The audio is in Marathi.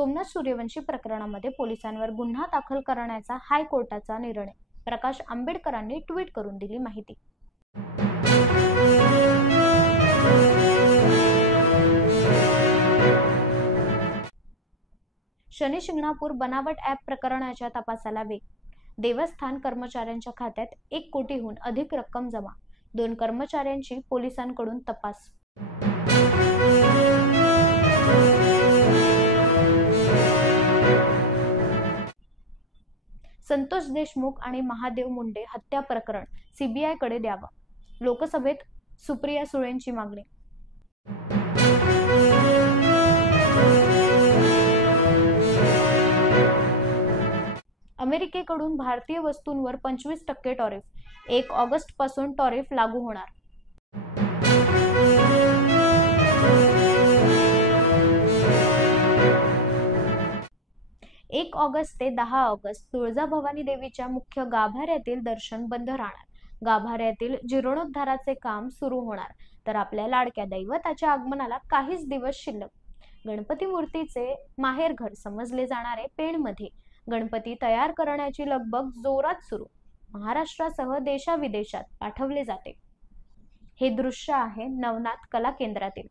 सोमनाथ सूर्यवंशी प्रकरणामध्ये पोलिसांवर गुन्हा दाखल करण्याचा हायकोर्टाचा निर्णय. प्रकाश आंबेडकरांनी ट्विट करून दिली माहिती. शनी शिंगणापूर बनावट ॲप प्रकरणाच्या तपासाला वेग. देवस्थान कर्मचाऱ्यांच्या खात्यात 1 कोटीहून अधिक रक्कम जमा. 2 कर्मचाऱ्यांची पोलिसांकडून तपास. संतोष देशमुख आणि महादेव मुंडे हत्या प्रकरण सीबीआयकडे द्यावं. लोकसभेत सुप्रिया सुळेंची मागणी. अमेरिकेकडून भारतीय वस्तूंवर 25% टॅरिफ. 1 ऑगस्ट पासून टॅरिफ लागू होणार. एक ऑगस्ट ते 10 ऑगस्ट तुळजाभवानी देवीच्या मुख्य गाभाऱ्यातील दर्शन बंद राहणार. गाभाऱ्यातील जीर्णोद्धाराचे काम सुरू होणार. तर आपल्या लाडक्या दैवताच्या आगमनाला काहीच दिवस शिल्लक. गणपती मूर्तीचे माहेरघर समजले जाणारे पेणमध्ये गणपती तयार करण्याची लगबग जोरात सुरू. महाराष्ट्रासह देशाविदेशात पाठवले जाते. हे दृश्य आहे नवनाथ कला केंद्रातील.